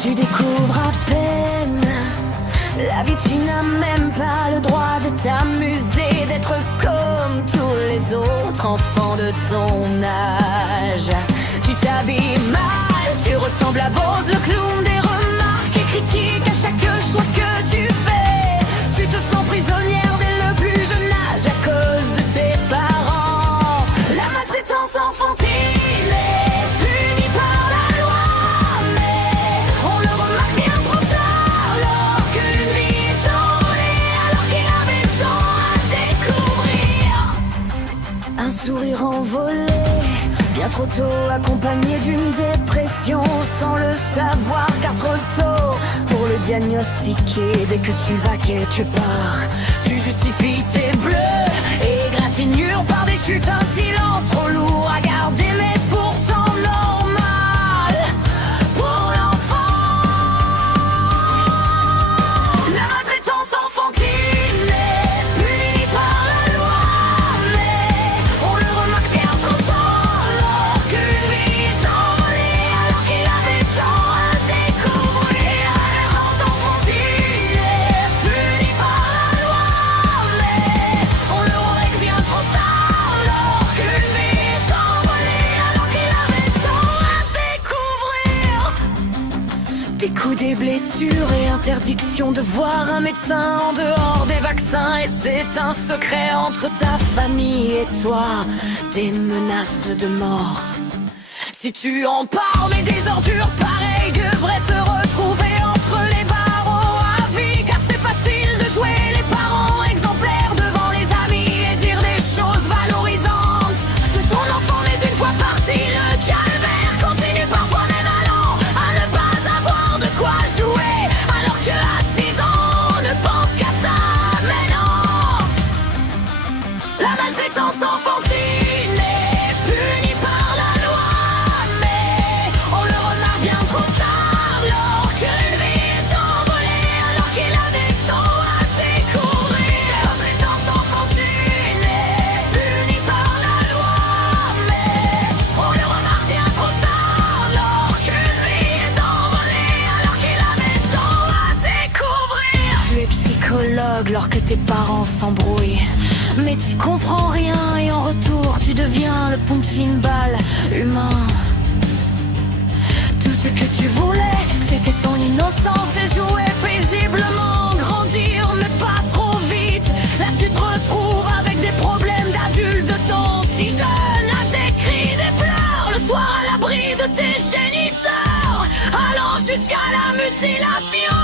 Tu découvres à peine la vie, tu n'as même pas le droit de t'amuser, d'être comme tous les autres enfants de ton âge. Tu t'habilles mal, tu ressembles à Bose le clown des remarques et critiques à chaque choix que tu fais. Tu te sens prisonnière dès le plus jeune âge à cause de tes parents. La maltraitance enfantine est punie par la loi, mais on le remarque bien trop tard, alors qu'une vie est envolée, alors qu'il avait tant à découvrir. Un sourire envolé, bien trop tôt, accompagné d'une dépression, sans le savoir car trop tôt pour le diagnostiquer. Dès que tu vas quelque part, tu justifies tes bleus et égratignures par des chutes, un silence trop lourd à garder, mais pourtant normal pour l'enfant. La maltraitance enfantine est punie par la loi, mais on le remarque bien trop tard, alors qu'une vie est envolée, alors qu'il avait tant à découvrir. L'erreur enfantine est punie par la loi, mais on le remarque bien trop tard, alors qu'une vie est envolée, alors qu'il avait tant à découvrir. Des coups, des blessures et interdiction de voir un médecin en dehors des vaccins, et c'est un secret entre ta famille et toi, des menaces de mort. Si tu en parles, mais des ordures pareilles devraient se retrouver entre les barreaux à vie, car c'est facile de jouer les parents exemplaires devant les amis et dire des choses valorisantes de ton enfant, mais une fois parti, le calvaire continue parfois même allant à ne pas avoir de quoi jouer, alors que à 6 ans on ne pense qu'à ça. Mais non, la maltraitance enfantine est punie par la loi, mais on le remarque bien trop tard, alors qu'une vie est envolée, alors qu'il avait tant à découvrir. La maltraitance enfantine est punie par la loi, mais on le remarque bien trop tard, alors qu'une vie est envolée, alors qu'il avait tant à découvrir. Tu es psychologue lorsque tes parents s'embrouillent, mais tu comprends rien et en retour tu deviens le punching ball humain. Tout ce que tu voulais, c'était ton innocence et jouer paisiblement, grandir mais pas trop vite. Là tu te retrouves avec des problèmes d'adultes de ton si jeune âge, des cris, des pleurs, le soir à l'abri de tes géniteurs, allant jusqu'à la mutilation.